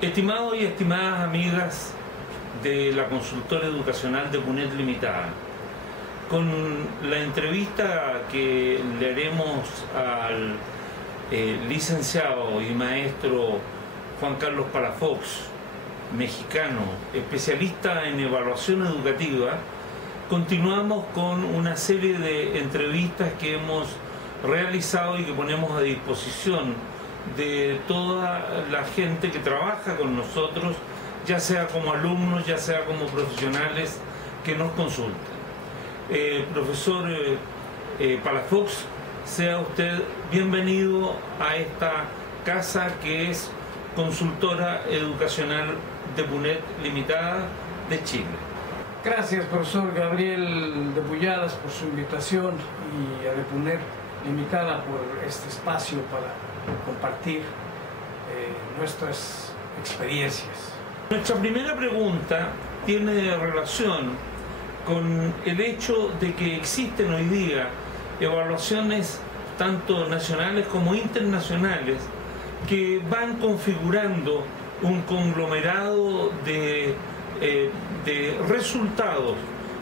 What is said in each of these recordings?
Estimados y estimadas amigas de la consultora educacional de Punet Limitada, con la entrevista que le haremos al licenciado y maestro Juan Carlos Palafox, mexicano, especialista en evaluación educativa, continuamos con una serie de entrevistas que hemos realizado y que ponemos a disposición de toda la gente que trabaja con nosotros, ya sea como alumnos, ya sea como profesionales que nos consulten. Profesor Palafox, sea usted bienvenido a esta casa que es Consultora Educacional de Punet Limitada de Chile. Gracias, profesor Gabriel de Bulladas, por su invitación y a de Punet Limitada por este espacio para compartir nuestras experiencias. Nuestra primera pregunta tiene relación con el hecho de que existen hoy día evaluaciones tanto nacionales como internacionales que van configurando un conglomerado de resultados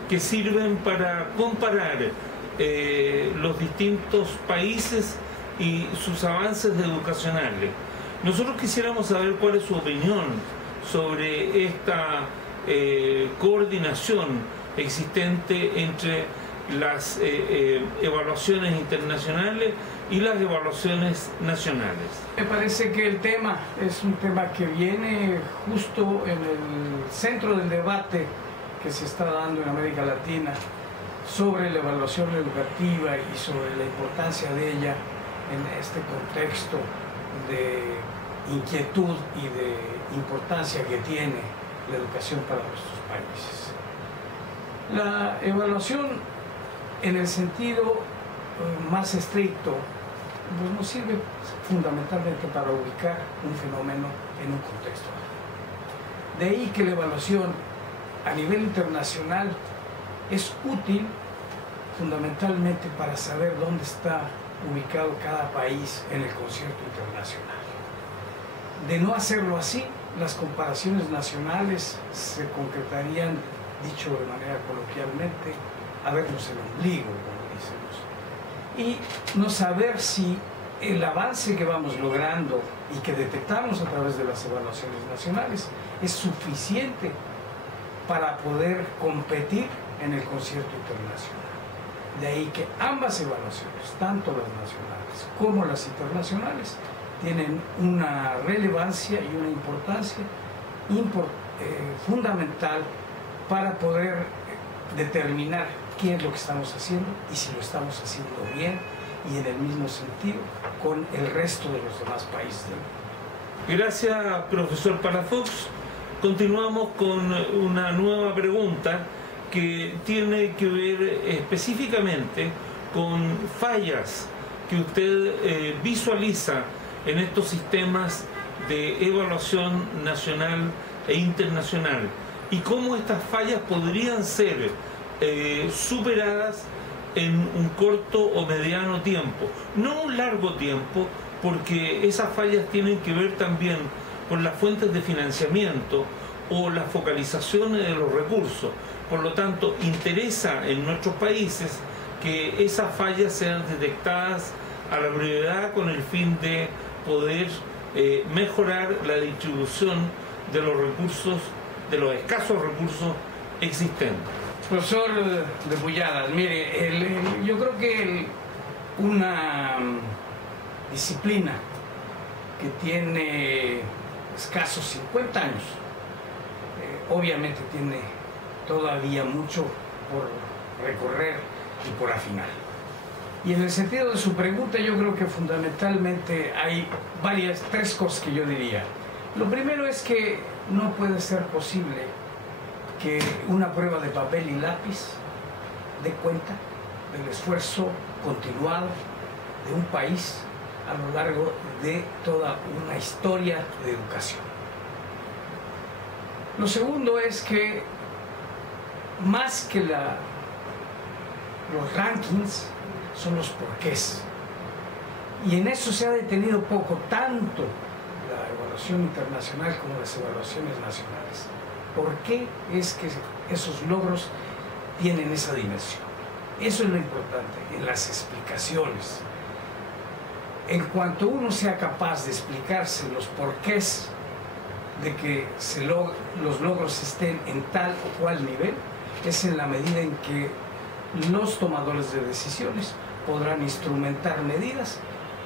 que sirven para comparar los distintos países y sus avances educacionales. Nosotros quisiéramos saber cuál es su opinión sobre esta coordinación existente entre las evaluaciones internacionales y las evaluaciones nacionales. Me parece que el tema es un tema que viene justo en el centro del debate que se está dando en América Latina sobre la evaluación educativa y sobre la importancia de ella en este contexto de inquietud y de importancia que tiene la educación para nuestros países. La evaluación, en el sentido más estricto, pues nos sirve fundamentalmente para ubicar un fenómeno en un contexto. De ahí que la evaluación a nivel internacional es útil fundamentalmente para saber dónde está ubicado cada país en el concierto internacional. De no hacerlo así, las comparaciones nacionales se concretarían, dicho de manera coloquialmente, a vernos el ombligo, como decimos, y no saber si el avance que vamos logrando y que detectamos a través de las evaluaciones nacionales es suficiente para poder competir en el concierto internacional. De ahí que ambas evaluaciones, tanto las nacionales como las internacionales, tienen una relevancia y una importancia fundamental para poder determinar qué es lo que estamos haciendo y si lo estamos haciendo bien y en el mismo sentido con el resto de los demás países del mundo. Gracias, profesor Palafox. Continuamos con una nueva pregunta que tiene que ver específicamente con fallas que usted visualiza en estos sistemas de evaluación nacional e internacional y cómo estas fallas podrían ser superadas en un corto o mediano tiempo, no un largo tiempo, porque esas fallas tienen que ver también con las fuentes de financiamiento o las focalizaciones de los recursos. Por lo tanto, interesa en nuestros países que esas fallas sean detectadas a la brevedad con el fin de poder mejorar la distribución de los recursos, de los escasos recursos existentes. Profesor de Bulladas, mire, yo creo que una disciplina que tiene escasos 50 años, obviamente tiene todavía mucho por recorrer y por afinar. Y en el sentido de su pregunta, yo creo que fundamentalmente hay tres cosas que yo diría. Lo primero es que no puede ser posible que una prueba de papel y lápiz dé cuenta del esfuerzo continuado de un país a lo largo de toda una historia de educación. Lo segundo es que más que los rankings son los porqués. Y en eso se ha detenido poco, tanto la evaluación evaluación internacional como las evaluaciones nacionales. ¿Por qué es que esos logros tienen esa dimensión? Eso es lo importante, en las explicaciones. En cuanto uno sea capaz de explicarse los porqués de que los logros estén en tal o cual nivel, es en la medida en que los tomadores de decisiones podrán instrumentar medidas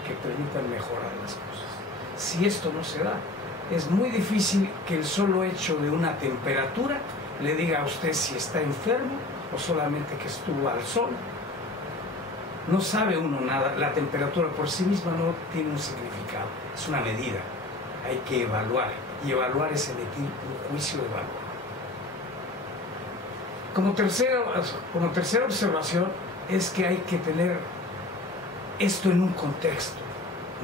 que permitan mejorar las cosas. Si esto no se da, es muy difícil que el solo hecho de una temperatura le diga a usted si está enfermo o solamente que estuvo al sol. No sabe uno nada, la temperatura por sí misma no tiene un significado, es una medida, hay que evaluar, y evaluar es emitir un juicio de valor. Como tercera observación es que hay que tener esto en un contexto.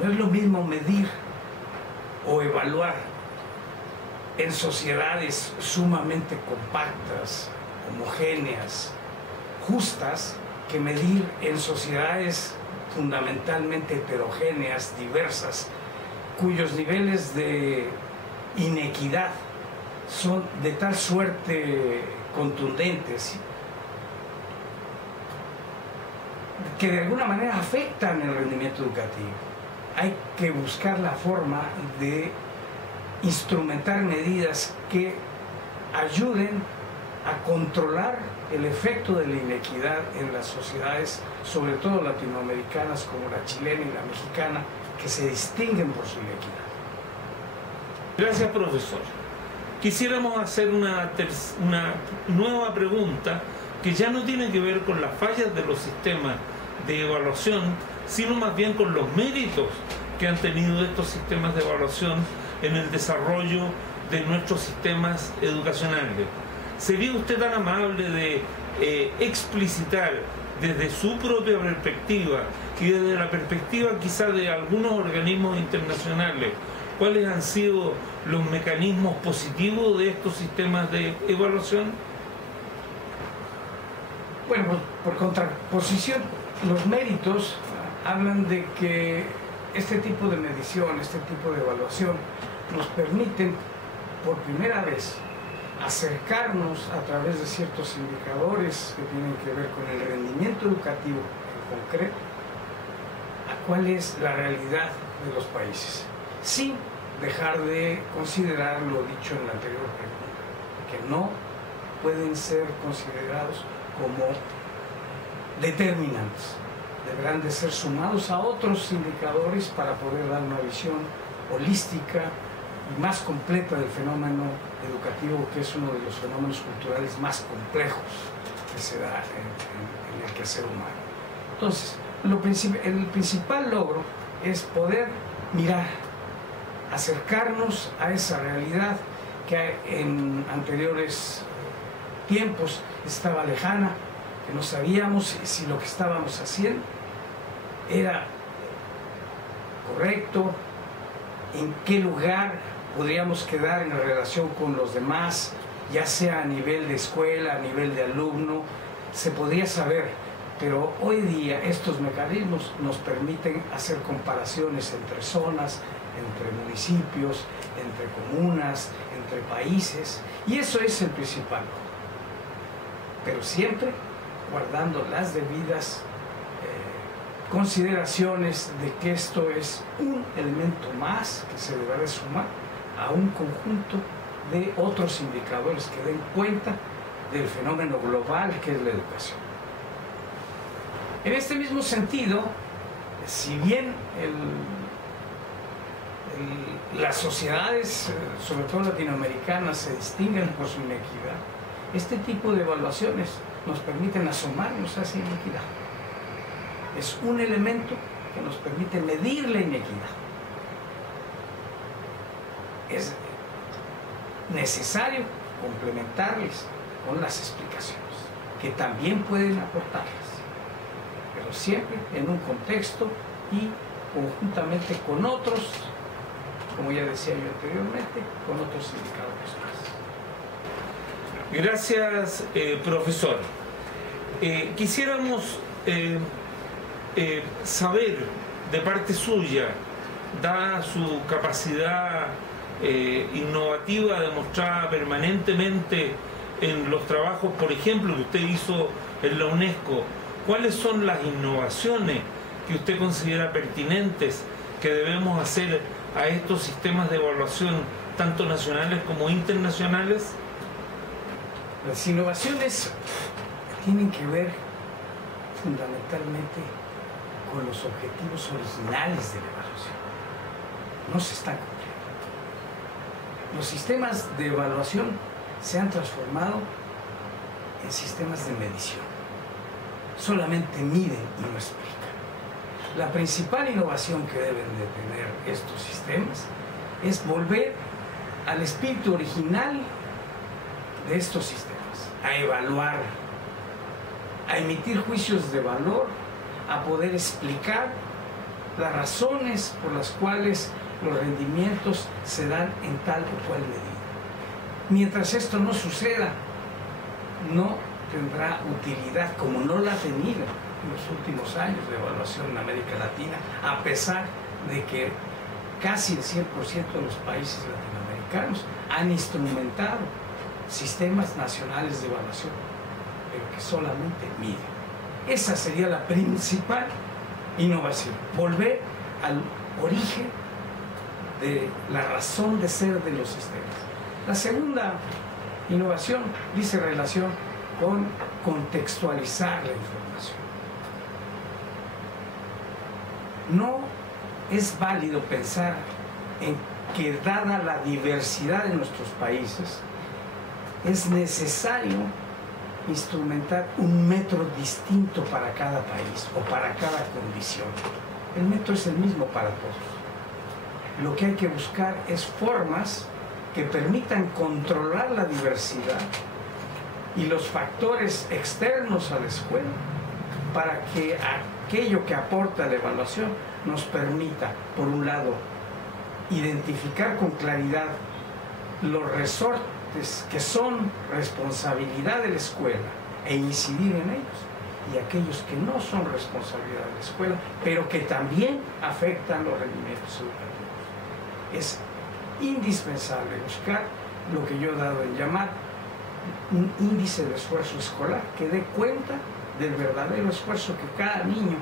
No es lo mismo medir o evaluar en sociedades sumamente compactas, homogéneas, justas, que medir en sociedades fundamentalmente heterogéneas, diversas, cuyos niveles de inequidad son de tal suerte contundentes que de alguna manera afectan el rendimiento educativo. Hay que buscar la forma de instrumentar medidas que ayuden a controlar el efecto de la inequidad en las sociedades, sobre todo latinoamericanas como la chilena y la mexicana, que se distinguen por su inequidad. Gracias, profesor. Quisiéramos hacer una nueva pregunta que ya no tiene que ver con las fallas de los sistemas de evaluación, sino más bien con los méritos que han tenido estos sistemas de evaluación en el desarrollo de nuestros sistemas educacionales. ¿Sería usted tan amable de explicitar desde su propia perspectiva y desde la perspectiva quizá de algunos organismos internacionales cuáles han sido los mecanismos positivos de estos sistemas de evaluación? Bueno, por contraposición, los méritos hablan de que este tipo de medición, este tipo de evaluación nos permiten por primera vez acercarnos a través de ciertos indicadores que tienen que ver con el rendimiento educativo en concreto a cuál es la realidad de los países, sin dejar de considerar lo dicho en la anterior pregunta, que no pueden ser considerados como determinantes, deberán de ser sumados a otros indicadores para poder dar una visión holística y más completa del fenómeno educativo, que es uno de los fenómenos culturales más complejos que se da en el quehacer humano. Entonces, el principal logro es poder mirar, acercarnos a esa realidad que en anteriores tiempos estaba lejana, que no sabíamos si lo que estábamos haciendo era correcto, en qué lugar podríamos quedar en relación con los demás, ya sea a nivel de escuela, a nivel de alumno, se podría saber, pero hoy día estos mecanismos nos permiten hacer comparaciones entre zonas, entre municipios, entre comunas, entre países, y eso es el principal, pero siempre guardando las debidas consideraciones de que esto es un elemento más que se deberá de sumar a un conjunto de otros indicadores que den cuenta del fenómeno global que es la educación. En este mismo sentido, si bien las sociedades, sobre todo latinoamericanas, se distinguen por su inequidad, este tipo de evaluaciones nos permiten asomarnos a esa inequidad. Es un elemento que nos permite medir la inequidad. Es necesario complementarles con las explicaciones, que también pueden aportarlas, pero siempre en un contexto y conjuntamente con otros, como ya decía yo anteriormente, con otros indicadores más. Gracias, profesor. Quisiéramos saber de parte suya, dada su capacidad innovativa demostrada permanentemente en los trabajos, por ejemplo, que usted hizo en la UNESCO, ¿cuáles son las innovaciones que usted considera pertinentes que debemos hacer a estos sistemas de evaluación, tanto nacionales como internacionales? Las innovaciones tienen que ver fundamentalmente con los objetivos originales de la evaluación. No se están cumpliendo. Los sistemas de evaluación se han transformado en sistemas de medición. Solamente miden y no explican. La principal innovación que deben de tener estos sistemas es volver al espíritu original de estos sistemas, a evaluar, a emitir juicios de valor, a poder explicar las razones por las cuales los rendimientos se dan en tal o cual medida. Mientras esto no suceda, no tendrá utilidad, como no la ha tenido en los últimos años de evaluación en América Latina, a pesar de que casi el 100% de los países latinoamericanos han instrumentado sistemas nacionales de evaluación, pero que solamente miden. Esa sería la principal innovación, volver al origen de la razón de ser de los sistemas. La segunda innovación dice relación con contextualizar la información. No es válido pensar en que, dada la diversidad de nuestros países, es necesario instrumentar un método distinto para cada país o para cada condición. El método es el mismo para todos. Lo que hay que buscar es formas que permitan controlar la diversidad y los factores externos a la escuela para que aquello que aporta la evaluación nos permita, por un lado, identificar con claridad los resortes que son responsabilidad de la escuela e incidir en ellos, y aquellos que no son responsabilidad de la escuela, pero que también afectan los rendimientos educativos. Es indispensable buscar lo que yo he dado en llamar un índice de esfuerzo escolar que dé cuenta del verdadero esfuerzo que cada niño,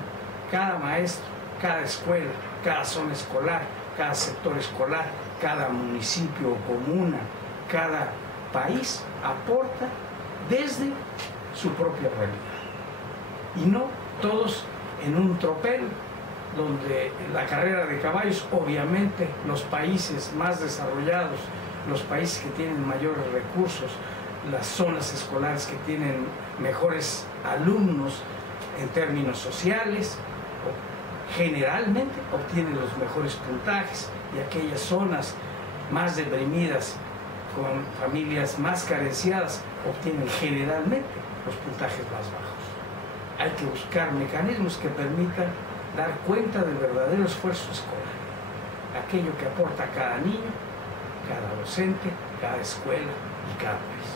cada maestro, cada escuela, cada zona escolar, cada sector escolar, cada municipio o comuna, cada país aporta desde su propia realidad. Y no todos en un tropel donde la carrera de caballos, obviamente los países más desarrollados, los países que tienen mayores recursos, las zonas escolares que tienen mejores alumnos en términos sociales, generalmente obtienen los mejores puntajes, y aquellas zonas más deprimidas, con familias más carenciadas, obtienen generalmente los puntajes más bajos. Hay que buscar mecanismos que permitan dar cuenta del verdadero esfuerzo escolar, aquello que aporta cada niño, cada docente, cada escuela y cada país.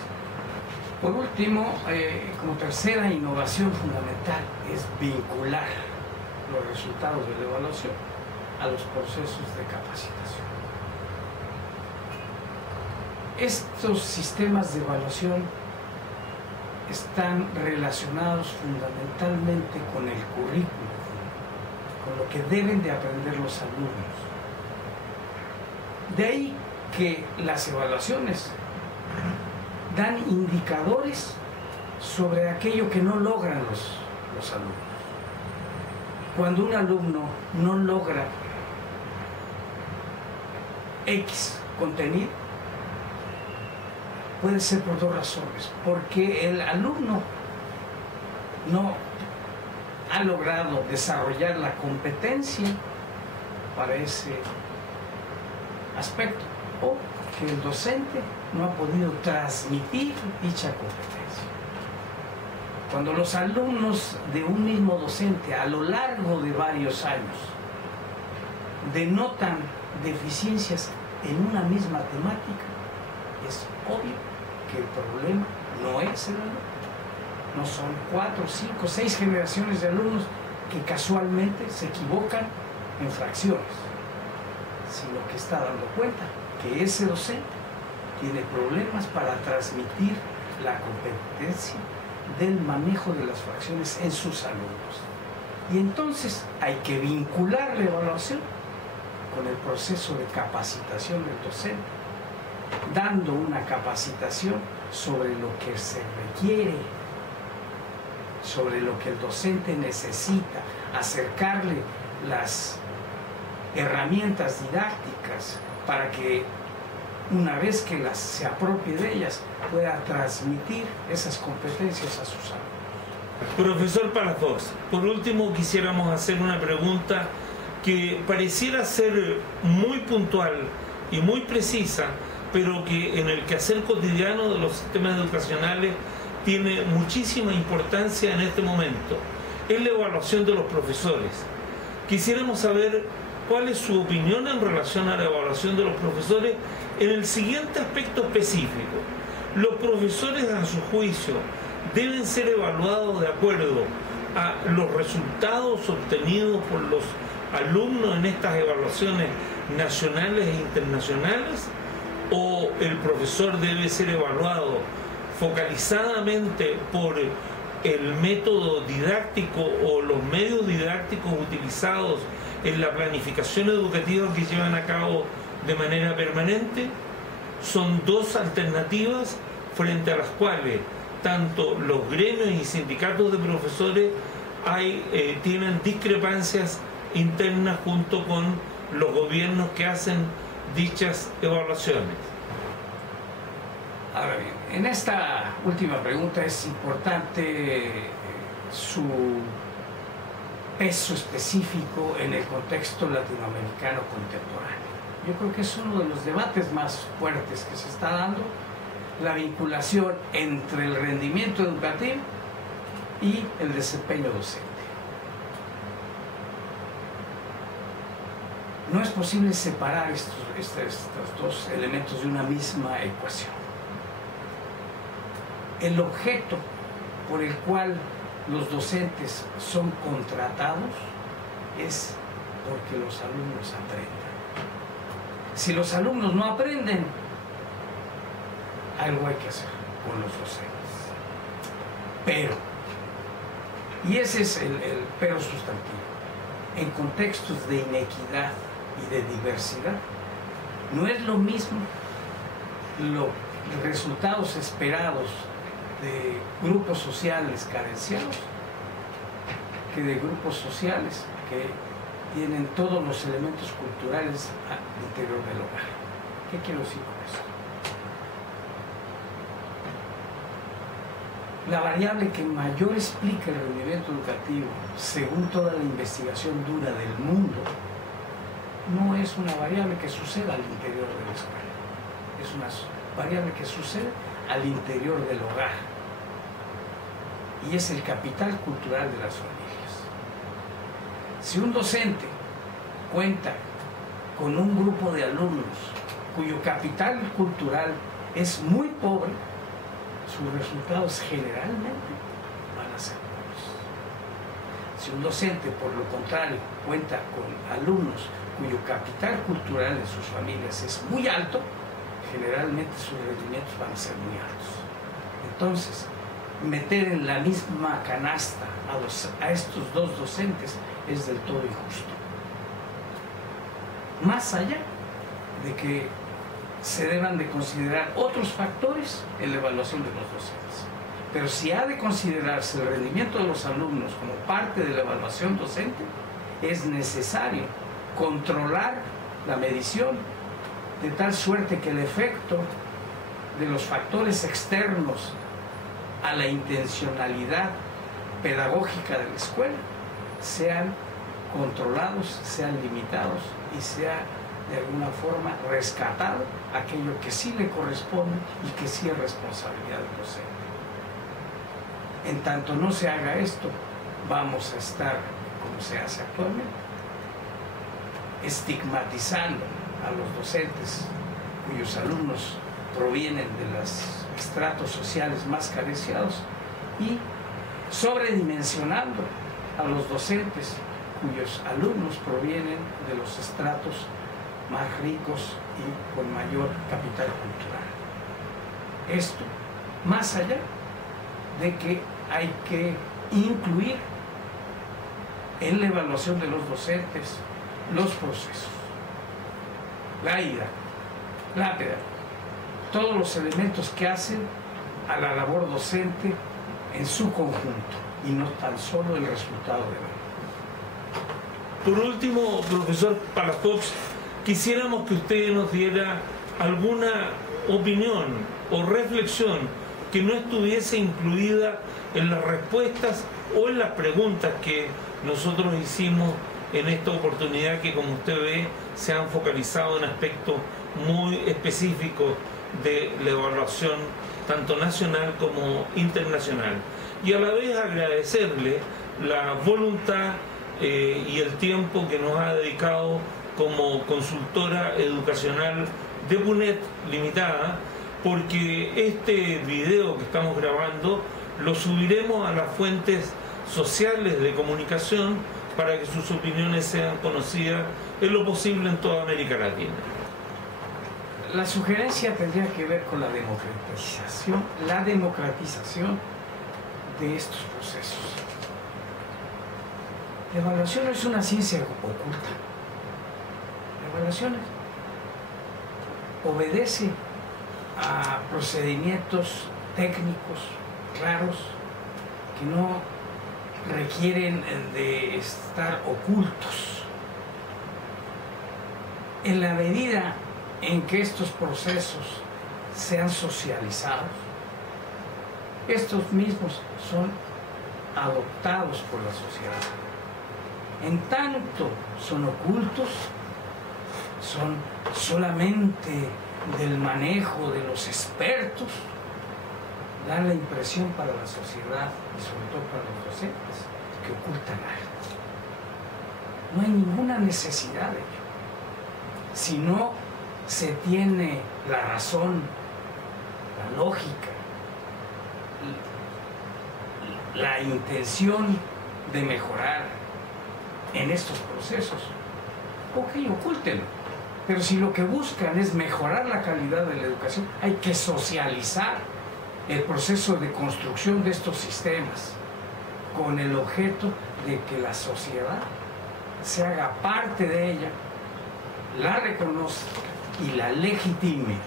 Por último, como tercera innovación fundamental, es vincular los resultados de la evaluación a los procesos de capacitación. Estos sistemas de evaluación están relacionados fundamentalmente con el currículo, con lo que deben de aprender los alumnos. De ahí que las evaluaciones dan indicadores sobre aquello que no logran los alumnos. Cuando un alumno no logra X contenido, puede ser por dos razones. Porque el alumno no ha logrado desarrollar la competencia para ese aspecto, o que el docente no ha podido transmitir dicha competencia. Cuando los alumnos de un mismo docente a lo largo de varios años denotan deficiencias en una misma temática, es obvio que el problema no es el alumno. No son 4, 5, 6 generaciones de alumnos que casualmente se equivocan en fracciones, sino que está dando cuenta que ese docente tiene problemas para transmitir la competencia del manejo de las fracciones en sus alumnos. Y entonces hay que vincular la evaluación con el proceso de capacitación del docente, dando una capacitación sobre lo que se requiere, sobre lo que el docente necesita, acercarle las herramientas didácticas para que una vez que se apropie de ellas pueda transmitir esas competencias a sus alumnos. Profesor Palafox, por último quisiéramos hacer una pregunta que pareciera ser muy puntual y muy precisa, pero que en el quehacer cotidiano de los sistemas educacionales tiene muchísima importancia en este momento. Es la evaluación de los profesores. Quisiéramos saber cuál es su opinión en relación a la evaluación de los profesores en el siguiente aspecto específico. Los profesores, a su juicio, deben ser evaluados de acuerdo a los resultados obtenidos por los alumnos en estas evaluaciones nacionales e internacionales, o el profesor debe ser evaluado focalizadamente por el método didáctico o los medios didácticos utilizados en la planificación educativa que llevan a cabo de manera permanente. Son dos alternativas frente a las cuales tanto los gremios y sindicatos de profesores tienen discrepancias internas junto con los gobiernos que hacen dichas evaluaciones. Ahora bien, en esta última pregunta es importante su peso específico en el contexto latinoamericano contemporáneo. Yo creo que es uno de los debates más fuertes que se está dando, la vinculación entre el rendimiento educativo y el desempeño docente. No es posible separar estos dos elementos de una misma ecuación. El objeto por el cual los docentes son contratados es porque los alumnos aprendan. Si los alumnos no aprenden, algo hay que hacer con los docentes. Pero, y ese es el pero sustantivo, en contextos de inequidad y de diversidad, no es lo mismo los resultados esperados de grupos sociales carenciados que de grupos sociales que tienen todos los elementos culturales al interior del hogar. ¿Qué quiero decir con eso? La variable que mayor explica el rendimiento educativo, según toda la investigación dura del mundo, no es una variable que suceda al interior de la escuela, es una variable que sucede al interior del hogar, y es el capital cultural de las familias. Si un docente cuenta con un grupo de alumnos cuyo capital cultural es muy pobre, sus resultados generalmente van a ser buenos. Si un docente, por lo contrario, cuenta con alumnos cuyo capital cultural en sus familias es muy alto, generalmente sus rendimientos van a ser muy altos. Entonces, meter en la misma canasta a estos dos docentes es del todo injusto. Más allá de que se deban de considerar otros factores en la evaluación de los docentes. Pero si ha de considerarse el rendimiento de los alumnos como parte de la evaluación docente, es necesario controlar la medición de tal suerte que el efecto de los factores externos a la intencionalidad pedagógica de la escuela sean controlados, sean limitados y sea de alguna forma rescatado aquello que sí le corresponde y que sí es responsabilidad del docente. En tanto no se haga esto, vamos a estar, como se hace actualmente, estigmatizando a los docentes cuyos alumnos provienen de los estratos sociales más carenciados y sobredimensionando a los docentes cuyos alumnos provienen de los estratos más ricos y con mayor capital cultural. Esto, más allá de que hay que incluir en la evaluación de los docentes los procesos, la didáctica, la pedagogía, todos los elementos que hacen a la labor docente en su conjunto y no tan solo el resultado de la. Por último, profesor Palafox, quisiéramos que usted nos diera alguna opinión o reflexión que no estuviese incluida en las respuestas o en las preguntas que nosotros hicimos en esta oportunidad, que como usted ve se han focalizado en aspectos muy específicos de la evaluación tanto nacional como internacional. Y a la vez agradecerle la voluntad y el tiempo que nos ha dedicado como consultora educacional de PUNET Limitada, porque este video que estamos grabando lo subiremos a las fuentes sociales de comunicación para que sus opiniones sean conocidas en lo posible en toda América Latina. La sugerencia tendría que ver con la democratización de estos procesos. La evaluación no es una ciencia oculta. La evaluación obedece a procedimientos técnicos claros que no requieren de estar ocultos. En la medida en que estos procesos sean socializados, estos mismos son adoptados por la sociedad. En tanto son ocultos, son solamente del manejo de los expertos, dan la impresión para la sociedad y sobre todo para los docentes que ocultan algo. No hay ninguna necesidad de ello. Si no se tiene la razón, la lógica, la intención de mejorar en estos procesos, ok, ocúltenlo. Pero si lo que buscan es mejorar la calidad de la educación, hay que socializar el proceso de construcción de estos sistemas con el objeto de que la sociedad se haga parte de ella, la reconozca y la legitime,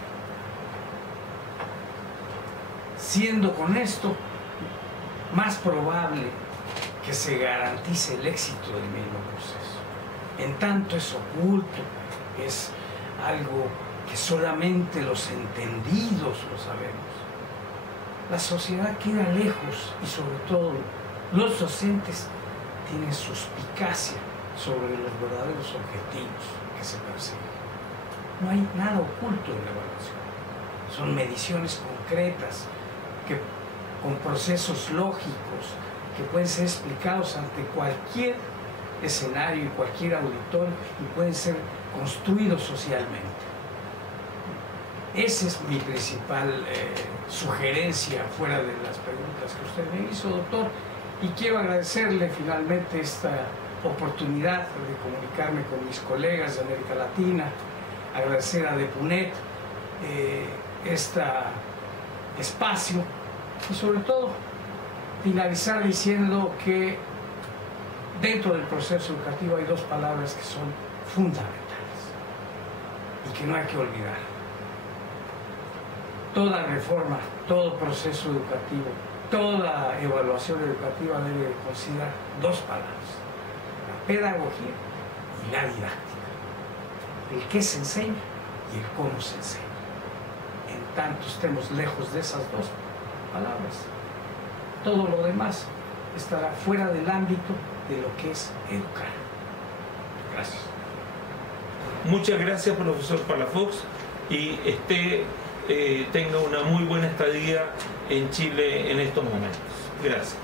siendo con esto más probable que se garantice el éxito del mismo proceso. En tanto es oculto, es algo que solamente los entendidos lo sabemos. La sociedad queda lejos y sobre todo los docentes tienen suspicacia sobre los verdaderos objetivos que se persiguen. No hay nada oculto en la evaluación. Son mediciones concretas que, con procesos lógicos que pueden ser explicados ante cualquier escenario y cualquier auditorio y pueden ser construidos socialmente. Esa es mi principal sugerencia fuera de las preguntas que usted me hizo, doctor, y quiero agradecerle finalmente esta oportunidad de comunicarme con mis colegas de América Latina, agradecer a DEPUNET este espacio y sobre todo finalizar diciendo que dentro del proceso educativo hay dos palabras que son fundamentales y que no hay que olvidar. Toda reforma, todo proceso educativo, toda evaluación educativa debe considerar dos palabras: la pedagogía y la didáctica. El qué se enseña y el cómo se enseña. En tanto estemos lejos de esas dos palabras, todo lo demás estará fuera del ámbito de lo que es educar. Gracias. Muchas gracias, profesor Palafox, y tenga una muy buena estadía en Chile en estos momentos. Gracias.